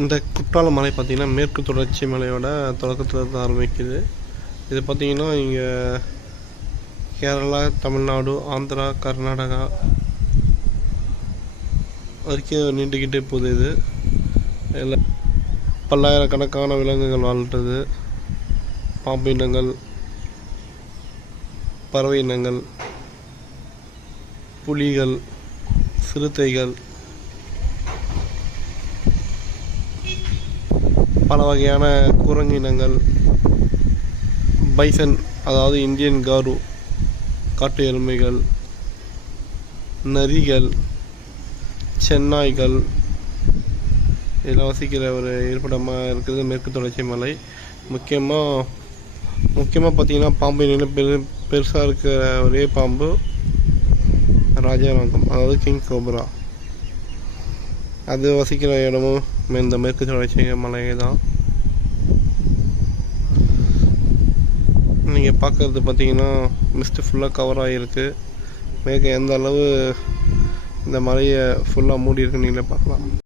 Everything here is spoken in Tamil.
இந்த குற்றால மலை பார்த்திங்கன்னா மேற்கு தொடர்ச்சி மலையோட தொடக்கத்தில் தான் ஆரம்பிக்குது. இது பார்த்திங்கன்னா இங்கே கேரளா, தமிழ்நாடு, ஆந்திரா, கர்நாடகா வரைக்கும் நீண்டுக்கிட்டே போகுது. இது இதில் பல்லாயிரக்கணக்கான விலங்குகள் வாழ்கிறது. பாம்பு இனங்கள், பறவை இனங்கள், புலிகள், சிறுத்தைகள், பல வகையான குரங்கு இனங்கள், பைசன் அதாவது இந்தியன் காரு, காட்டு எருமைகள், நரிகள், சென்னாய்கள் இதெல்லாம் வசிக்கிற ஒரு இருப்பிடமாக இருக்குது மேற்கு தொடர்ச்சி மலை. முக்கியமாக பார்த்திங்கன்னா பாம்பு இனம் பெருசாக இருக்கிற ஒரே பாம்பு ராஜாரங்கம், அதாவது கிங் கோப்ரா. அது வசிக்கிற இடமும் இந்த மேற்கு தொடர்ச்சி மலை தான். நீங்கள் பார்க்குறது பார்த்தீங்கன்னா மிஸ்ட்டு ஃபுல்லாக கவர் ஆகிருக்கு. மேற்கு எந்த அளவு இந்த மலையை ஃபுல்லாக மூடி இருக்குன்னு நீங்களே பார்க்கலாம்.